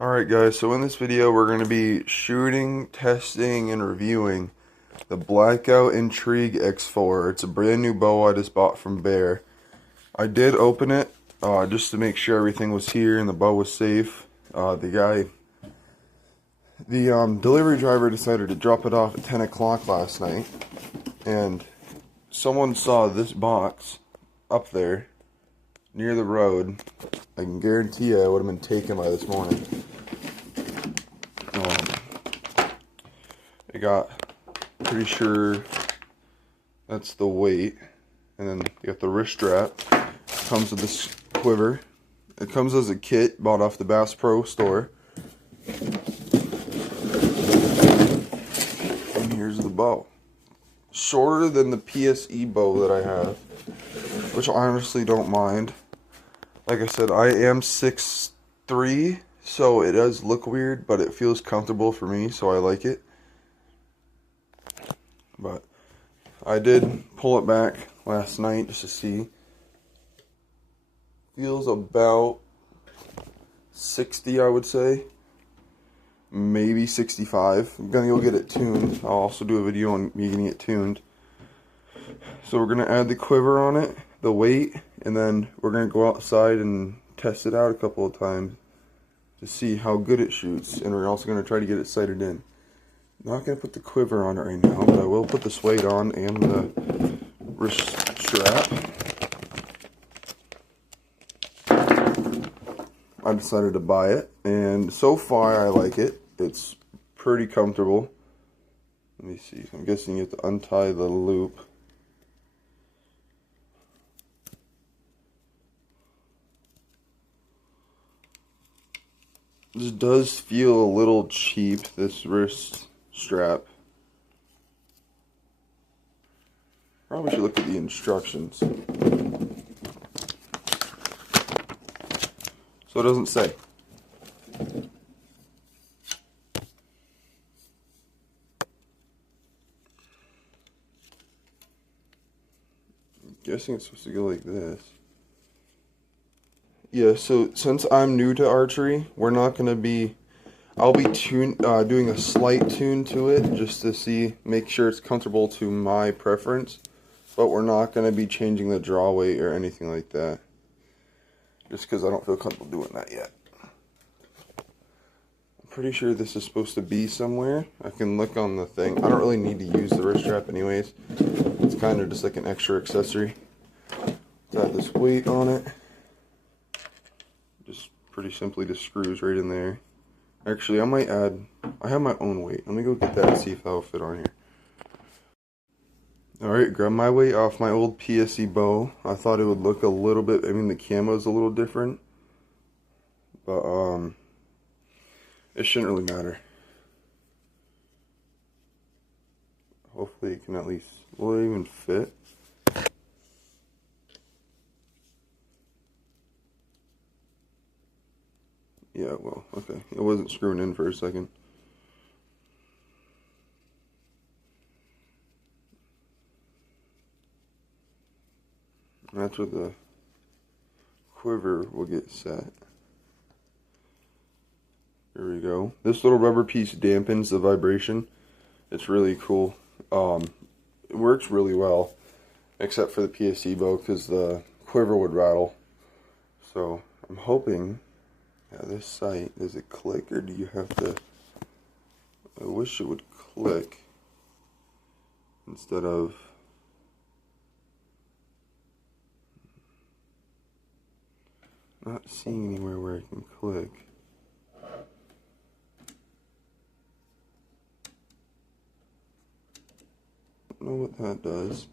Alright guys, so in this video we're going to be shooting, testing, and reviewing the Blackout Intrigue X4. It's a brand new bow I just bought from Bear. I did open it just to make sure everything was here and the bow was safe. The delivery driver decided to drop it off at 10 o'clock last night, and someone saw this box up there near the road. I can guarantee you I would have been taken by this morning. I got pretty sure that's the weight, and then you got the wrist strap. Comes with this quiver. It comes as a kit bought off the Bass Pro store. And here's the bow. Shorter than the PSE bow that I have, which I honestly don't mind. Like I said, I am 6'3", so it does look weird, but it feels comfortable for me, so I like it. But I did pull it back last night just to see. Feels about 60, I would say. Maybe 65. I'm gonna go get it tuned. I'll also do a video on me getting it tuned. So we're gonna add the quiver on it, the weight, and then we're gonna go outside and test it out a couple of times to see how good it shoots. And we're also gonna try to get it sighted in. Not going to put the quiver on it right now, but I will put this weight on and the wrist strap. I decided to buy it, and so far I like it. It's pretty comfortable. Let me see. I'm guessing you have to untie the loop. This does feel a little cheap, this wrist strap. Probably should look at the instructions. So it doesn't say. I'm guessing it's supposed to go like this. Yeah, so since I'm new to archery, we're not going to be... I'll be doing a slight tune to it just to make sure it's comfortable to my preference, but we're not going to be changing the draw weight or anything like that, just because I don't feel comfortable doing that yet. I'm pretty sure this is supposed to be somewhere. I can look on the thing. I don't really need to use the wrist strap anyways. It's kind of just like an extra accessory. Got this weight on it. Just pretty simply just screws right in there. Actually, I might add, I have my own weight. Let me go get that and see if that'll fit on here. Alright, grab my weight off my old PSE bow. I thought it would look a little bit, I mean the camo is a little different. But, it shouldn't really matter. Hopefully it can at least, will it even fit? Yeah, well, okay. It wasn't screwing in for a second. That's where the quiver will get set. There we go. This little rubber piece dampens the vibration. It's really cool. It works really well, except for the PSE bow because the quiver would rattle. So I'm hoping... Yeah, this sight, does it click or do you have to... I wish it would click instead of... Not seeing anywhere where I can click. I don't know what that does.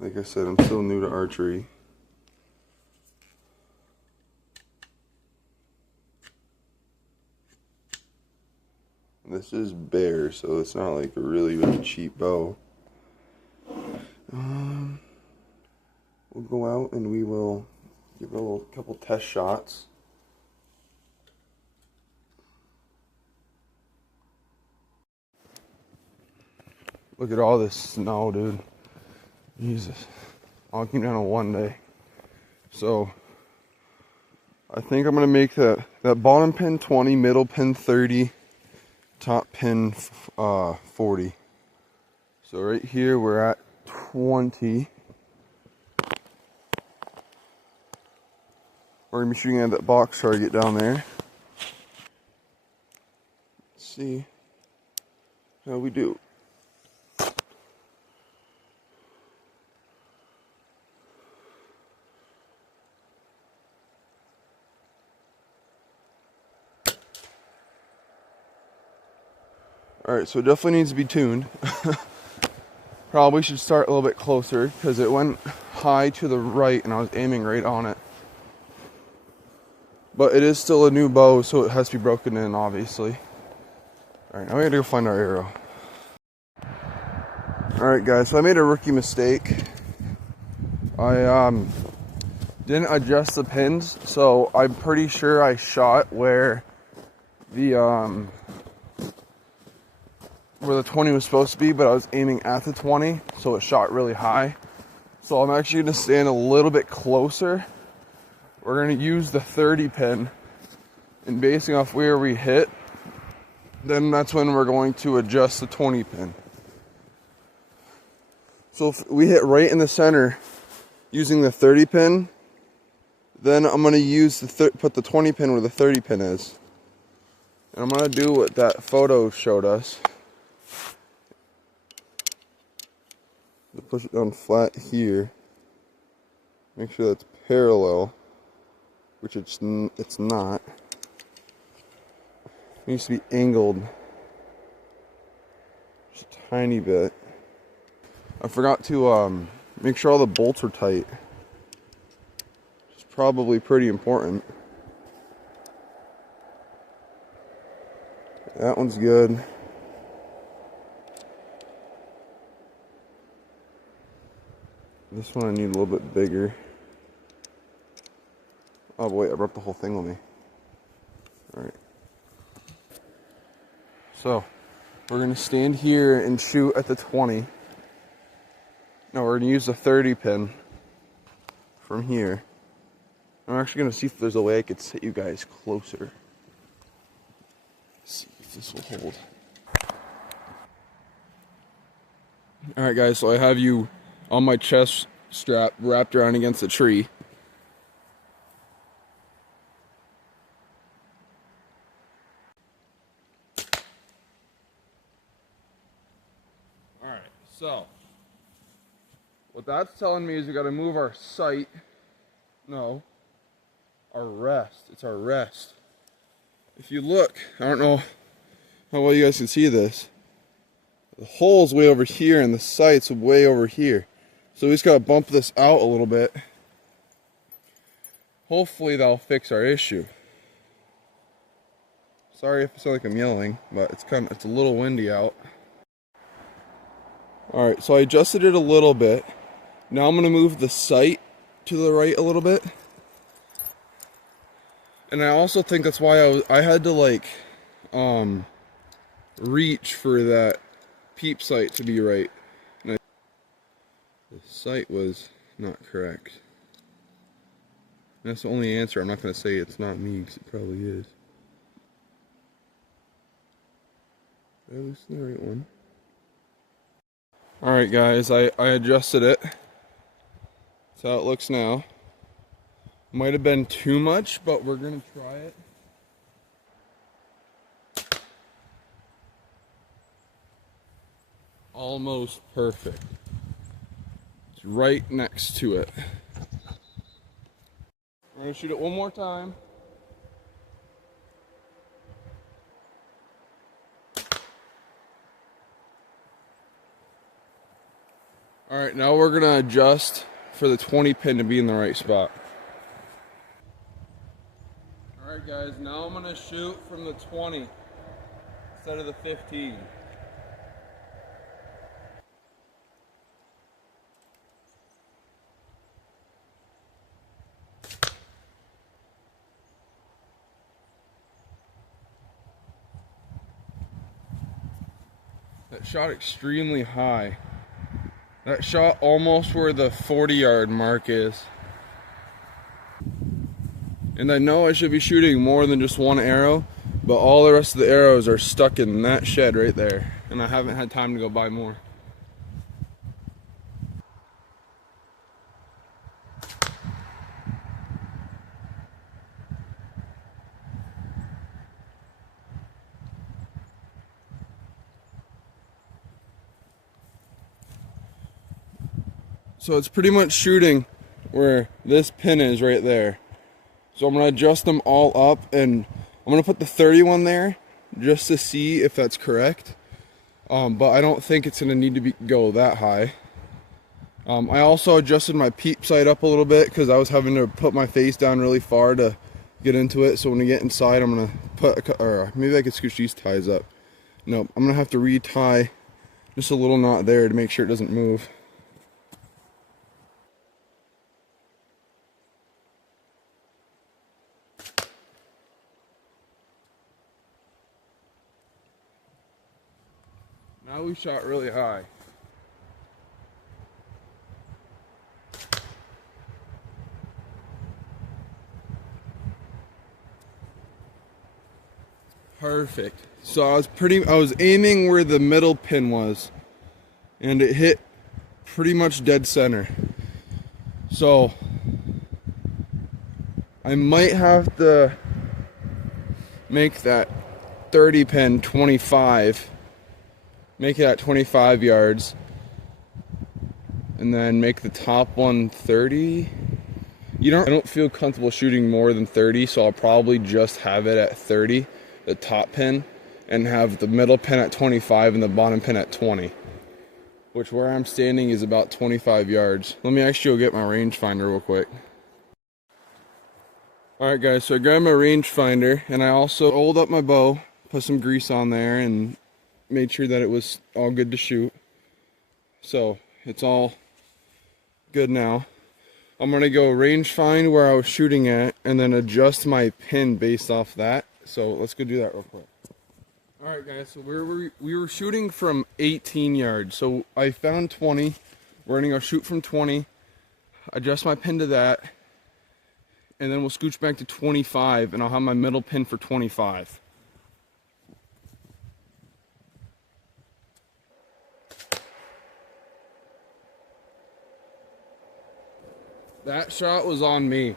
Like I said, I'm still new to archery. This is Bear, so it's not like a really, really cheap bow. We'll go out and we will give it a couple test shots. Look at all this snow, dude. Jesus. All came down in one day. So, I think I'm gonna make that bottom pin 20, middle pin 30, top pin 40. So right here we're at 20. We're gonna be shooting at that box target down there. Let's see how we do. Alright, so it definitely needs to be tuned. Probably should start a little bit closer because it went high to the right and I was aiming right on it. But it is still a new bow, so it has to be broken in, obviously. Alright, now we gotta go find our arrow. Alright guys, so I made a rookie mistake. I didn't adjust the pins, so I'm pretty sure I shot where the 20 was supposed to be, but I was aiming at the 20, so it shot really high. So I'm actually gonna stand a little bit closer. We're gonna use the 30 pin, and basing off where we hit, then that's when we're going to adjust the 20 pin. So if we hit right in the center using the 30 pin, then I'm gonna use put the 20 pin where the 30 pin is. And I'm gonna do what that photo showed us. Push it down flat here. Make sure that's parallel, which it's not. It needs to be angled just a tiny bit. I forgot to make sure all the bolts are tight. It's probably pretty important. That one's good. This one I need a little bit bigger. Oh wait, I brought the whole thing with me. Alright. So, we're going to stand here and shoot at the 20. No, we're going to use the 30 pin from here. I'm actually going to see if there's a way I could sit you guys closer. Let's see if this will hold. Alright guys, so I have you on my chest strap wrapped around against the tree. Alright, so what that's telling me is we gotta move our sight. No, our rest. It's our rest. If you look, I don't know how well you guys can see this. The hole's way over here and the sight's way over here. So we just gotta bump this out a little bit. Hopefully that'll fix our issue. Sorry if I sound like I'm yelling, but it's a little windy out. Alright, so I adjusted it a little bit. Now I'm gonna move the sight to the right a little bit. And I also think that's why I had to like reach for that peep sight to be right. The sight was not correct. That's the only answer. I'm not going to say it's not me, because it probably is. Did I loosen the right one? Alright guys, I adjusted it. That's how it looks now. Might have been too much, but we're going to try it. Almost perfect. It's right next to it. We're going to shoot it one more time. Alright, now we're going to adjust for the 20 pin to be in the right spot. Alright guys, now I'm going to shoot from the 20 instead of the 15. That shot extremely high. That shot almost where the 40-yard mark is. And I know I should be shooting more than just one arrow, but all the rest of the arrows are stuck in that shed right there, and I haven't had time to go buy more. So it's pretty much shooting where this pin is right there. So I'm going to adjust them all up, and I'm going to put the 31 there just to see if that's correct. But I don't think it's going to need to go that high. I also adjusted my peep sight up a little bit because I was having to put my face down really far to get into it. So when we get inside, I'm going to put, or maybe I could scooch these ties up. Nope, I'm going to have to retie just a little knot there to make sure it doesn't move. Now we shot really high. Perfect. So I was aiming where the middle pin was, and it hit pretty much dead center. So I might have to make that 30 pin 25. Make it at 25 yards, and then make the top one 30. I don't feel comfortable shooting more than 30, so I'll probably just have it at 30, the top pin, and have the middle pin at 25 and the bottom pin at 20, which where I'm standing is about 25 yards. Let me actually go get my rangefinder real quick. Alright guys, so I grabbed my rangefinder, and I also oiled up my bow, put some grease on there, and made sure that it was all good to shoot. So it's all good now. I'm gonna go range find where I was shooting at and then adjust my pin based off that. So let's go do that real quick. Alright guys, so we were shooting from 18 yards. So I found 20. We're gonna go shoot from 20, adjust my pin to that, and then we'll scooch back to 25, and I'll have my middle pin for 25. That shot was on me.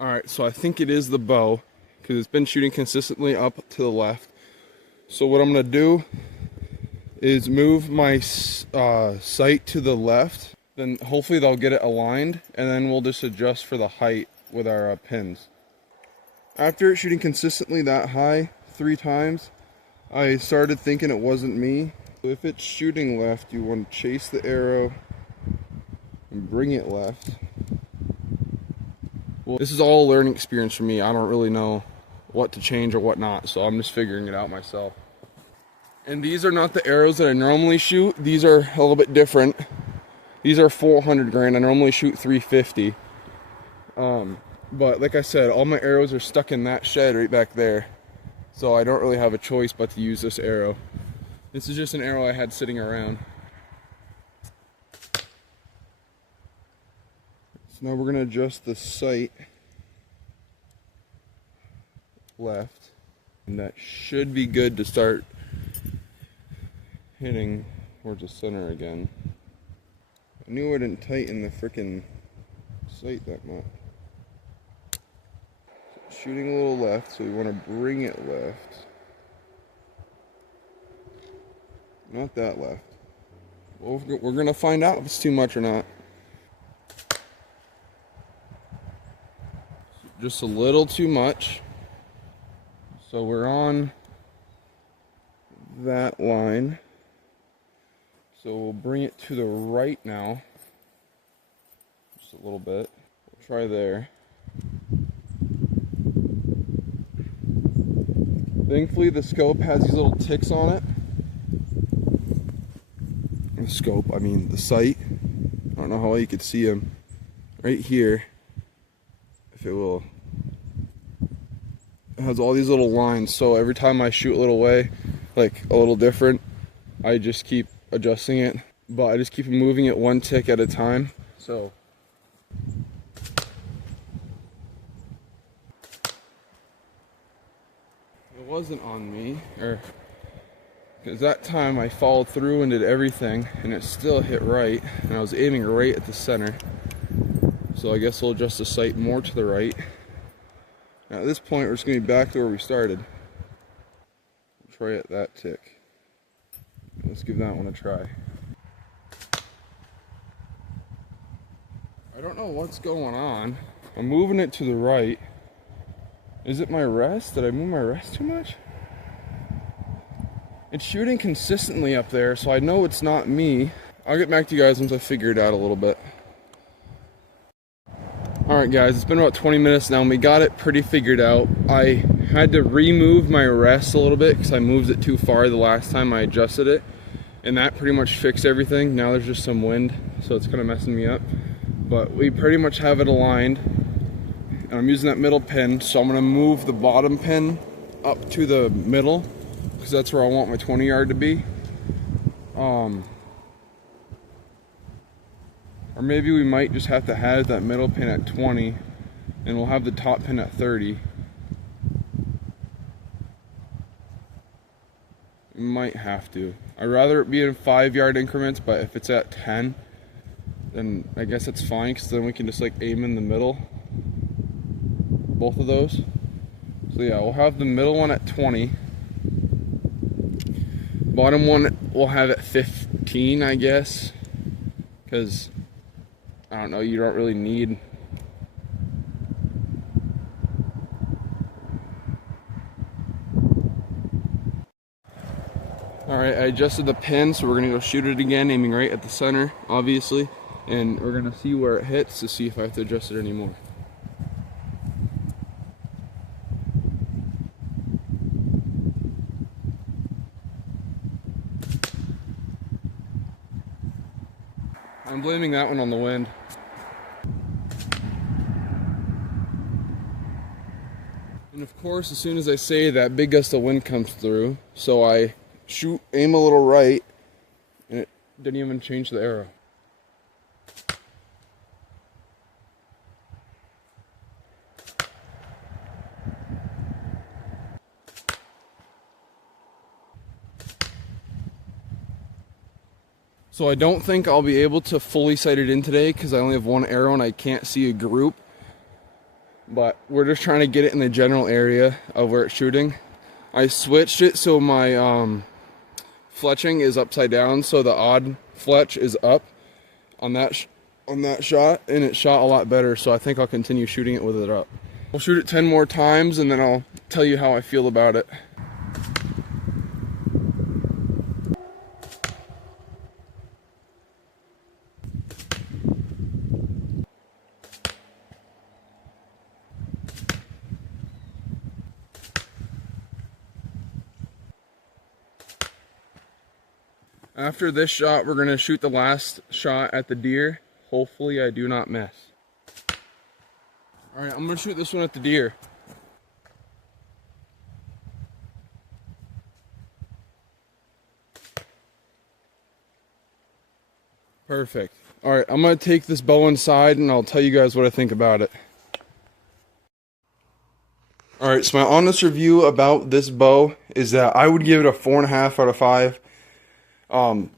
Alright, so I think it is the bow, because it's been shooting consistently up to the left. So what I'm going to do is move my sight to the left, then hopefully they'll get it aligned, and then we'll just adjust for the height with our pins. After shooting consistently that high 3 times, I started thinking it wasn't me. If it's shooting left, you want to chase the arrow and bring it left. Well, this is all a learning experience for me. I don't really know what to change or what not, so I'm just figuring it out myself. And these are not the arrows that I normally shoot. These are a little bit different. These are 400 grain. I normally shoot 350. But like I said, all my arrows are stuck in that shed right back there. So I don't really have a choice but to use this arrow. This is just an arrow I had sitting around. So now we're going to adjust the sight left. And that should be good to start hitting towards the center again. I knew I didn't tighten the frickin' sight that much. Shooting a little left, so we want to bring it left. Not that left. Well, we're going to find out if it's too much or not. Just a little too much. So we're on that line. So we'll bring it to the right now. Just a little bit. We'll try there. Thankfully the scope has these little ticks on it. The scope, I mean the sight. I don't know how well you could see them. Right here, if it will. It has all these little lines, so every time I shoot a little way, like a little different, I just keep adjusting it, but I just keep moving it one tick at a time. So it wasn't on me, because that time I followed through and did everything, and it still hit right, and I was aiming right at the center. So I guess we'll adjust the sight more to the right. Now at this point, we're just going to be back to where we started. Try it that tick. Let's give that one a try. I don't know what's going on. I'm moving it to the right. Is it my rest? Did I move my rest too much? It's shooting consistently up there, so I know it's not me. I'll get back to you guys once I figure it out a little bit. Alright guys, it's been about 20 minutes now and we got it pretty figured out. I had to remove my rest a little bit because I moved it too far the last time I adjusted it. And that pretty much fixed everything. Now there's just some wind, so it's kind of messing me up. But we pretty much have it aligned. And I'm using that middle pin, so I'm going to move the bottom pin up to the middle, because that's where I want my 20 yard to be. Or maybe we might just have to have that middle pin at 20, and we'll have the top pin at 30. We might have to. I'd rather it be in 5 yard increments, but if it's at 10, then I guess it's fine, because then we can just like aim in the middle. Both of those. So yeah, we'll have the middle one at 20. Bottom one we'll have at 15, I guess. Because, I don't know, you don't really need... Alright, I adjusted the pin, so we're going to go shoot it again, aiming right at the center, obviously. And we're going to see where it hits to see if I have to adjust it anymore. I'm blaming that one on the wind. And of course, as soon as I say that, big gust of wind comes through, so I aim a little right, and it didn't even change the arrow. So I don't think I'll be able to fully sight it in today because I only have one arrow and I can't see a group. But we're just trying to get it in the general area of where it's shooting. I switched it so my fletching is upside down, so the odd fletch is up on that shot, and it shot a lot better, so I think I'll continue shooting it with it up. I'll shoot it 10 more times and then I'll tell you how I feel about it. After this shot, we're going to shoot the last shot at the deer. Hopefully I do not miss. Alright, I'm going to shoot this one at the deer. Perfect. Alright, I'm going to take this bow inside and I'll tell you guys what I think about it. Alright, so my honest review about this bow is that I would give it a 4.5 out of 5.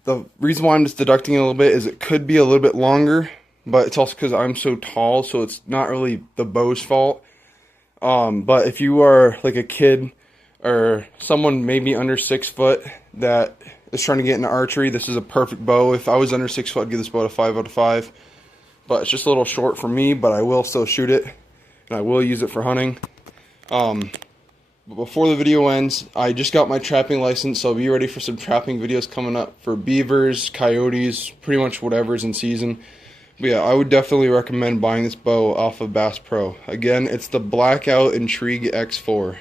The reason why I'm just deducting it a little bit is it could be a little bit longer, but it's also because I'm so tall, so it's not really the bow's fault. But if you are like a kid or someone maybe under 6 foot that is trying to get into archery, this is a perfect bow. If I was under 6 foot, I'd give this bow a 5 out of 5. But it's just a little short for me, but I will still shoot it, and I will use it for hunting. But before the video ends, I just got my trapping license, so I'll be ready for some trapping videos coming up for beavers, coyotes, pretty much whatever's in season. But yeah, I would definitely recommend buying this bow off of Bass Pro. Again, it's the Blackout Intrigue X4.